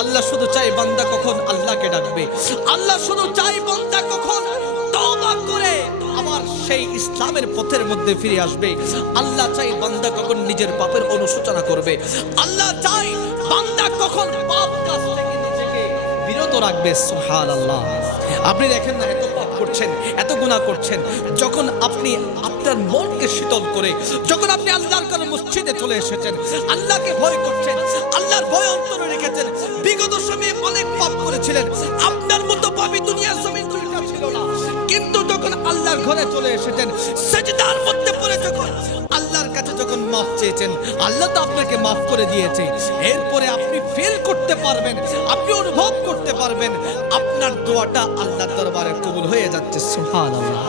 আল্লাহ শুধু চাই বান্দা কখন আল্লাহকে ডাকবে, আল্লাহ শুধু চাই বান্দা কখন তওবা করে আবার সেই ইসলামের পথের মধ্যে ফিরে আসবে। আল্লাহ চাই বান্দা কখন নিজের পাপের অনুশোচনা করবে, আল্লাহ চাই বান্দা কখন পাপ কাজ থেকে নিজেকে বিরত রাখবে। সুবহানাল্লাহ। আপনি দেখেন না, এত পাপ করছেন, এত গুনাহ করছেন, যখন আপনি আপনার মনকে শীতল করে, যখন আপনি আল্লাহর ঘরে মসজিদে চলে এসেছেন, আল্লাহকে ভয় করছেন, আল্লাহর ভয় অন্তরে রেখেছেন, বিগত সময়ে অনেক পাপ করেছিলেন, আপনার মতো পাপী দুনিয়ার জমিন দুইটা ছিল না, কিন্তু যখন আল্লাহর ঘরে চলে এসেছেন, সিজদার মধ্যে পড়ে যখন আল্লাহর কাছে যখন মাফ চেয়েছেন, আল্লাহ তো আপনাকে মাফ করে দিয়েছে। এরপরে আপনি ফিল করতে পারবেন, আপনি অনুভব করতে পারবেন আপনার দোয়াটা আল্লাহর দরবারে কবুল হয়ে যাচ্ছে। সুবহানাল্লাহ।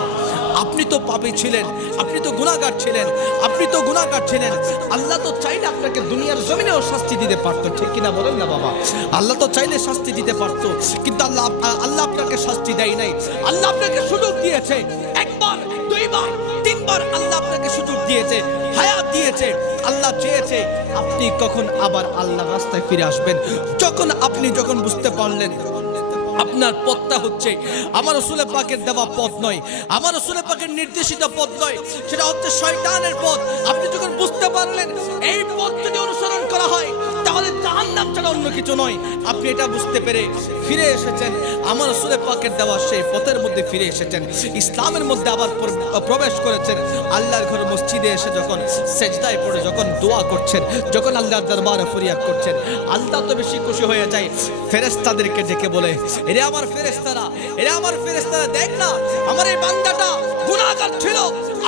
আপনি তো পাপী ছিলেন, আপনি তো গুনাহগার ছিলেন, আপনি তো গুনাহগার ছিলেন। আল্লাহ তো চাইলে আপনাকে দুনিয়ার জমিনেও শাস্তি দিতে পারতো, ঠিক কিনা বলেন না বাবা? আল্লাহ তো চাইলে শাস্তি দিতে পারতো, কিন্তু আল্লাহ আপনাকে শাস্তি দেয় নাই। আল্লাহ আপনাকে সুযোগ দিয়েছে, একবার, দুইবার, তিনবার আল্লাহ আপনাকে সুযোগ দিয়েছে, হায়াত দিয়েছে। আল্লাহ চেয়েছে আপনি কখন আবার আল্লাহর রাস্তায় ফিরে আসবেন। যখন বুঝতে পারলেন আপনার পথটা হচ্ছে আমার রাসূল পাকের দেওয়া পথ নয়, আমার রাসূল পাকের নির্দেশিত পথ নয়, সেটা হচ্ছে শয়তানের পথ। আপনি যখন বুঝতে পারলেন এই পথ যদি অনুসরণ করা হয় তাহলে জাহান্নাম ছাড়া অন্য কিছু নয়, আপনি এটা বুঝতে পেরে ফিরে এসেছেন আমার রাসূল পাকের দেওয়া সেই পথের মধ্যে ফিরে এসেছেন, ইসলামের মধ্যে আবার প্রবেশ করেছেন। আল্লাহর ঘরে মসজিদে এসে যখন সেজদায় পড়ে যখন দোয়া করছেন, যখন আল্লাহর দরবারে ফরিয়াদ করছেন, আল্লাহ তো বেশি খুশি হয়ে যায়। ফেরেশতাদেরকে ডেকে বলে, এরে আমার ফেরেশতারা, এরে আমার ফেরেশতারা, দেখ না আমার এই বান্দাটা গুনাহগার ছিল,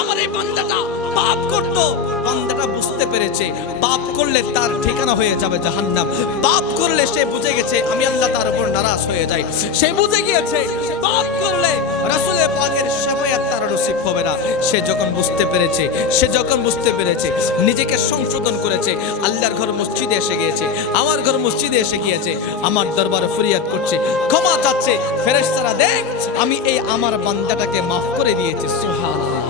আমার এই বান্দাটা পাপ করত। বান্দাটা বুঝতে পেরেছে পাপ করলে তার ঠিকানা হয়ে যাবে জাহান্নাম, পাপ করলে সে বুঝে গেছে আমি আল্লাহ তার উপর নারাজ হয়ে যাই, সে বুঝে গিয়েছে পাপ করলে রাসূল পাকের শাফায়াত তার নসিব হবে না। সে যখন বুঝতে পেরেছে নিজেকে সংশোধন করেছে, আল্লাহর ঘর মসজিদে এসে গিয়েছে, আমার ঘর মসজিদে এসে গিয়েছে, আমার দরবারে ফরিয়াদ করছে, ক্ষমা চাচ্ছে। ফেরেশতারা দেখ আমি এই আমার বান্দাটাকে মাফ করে দিয়েছি। সুবহানাল্লাহ।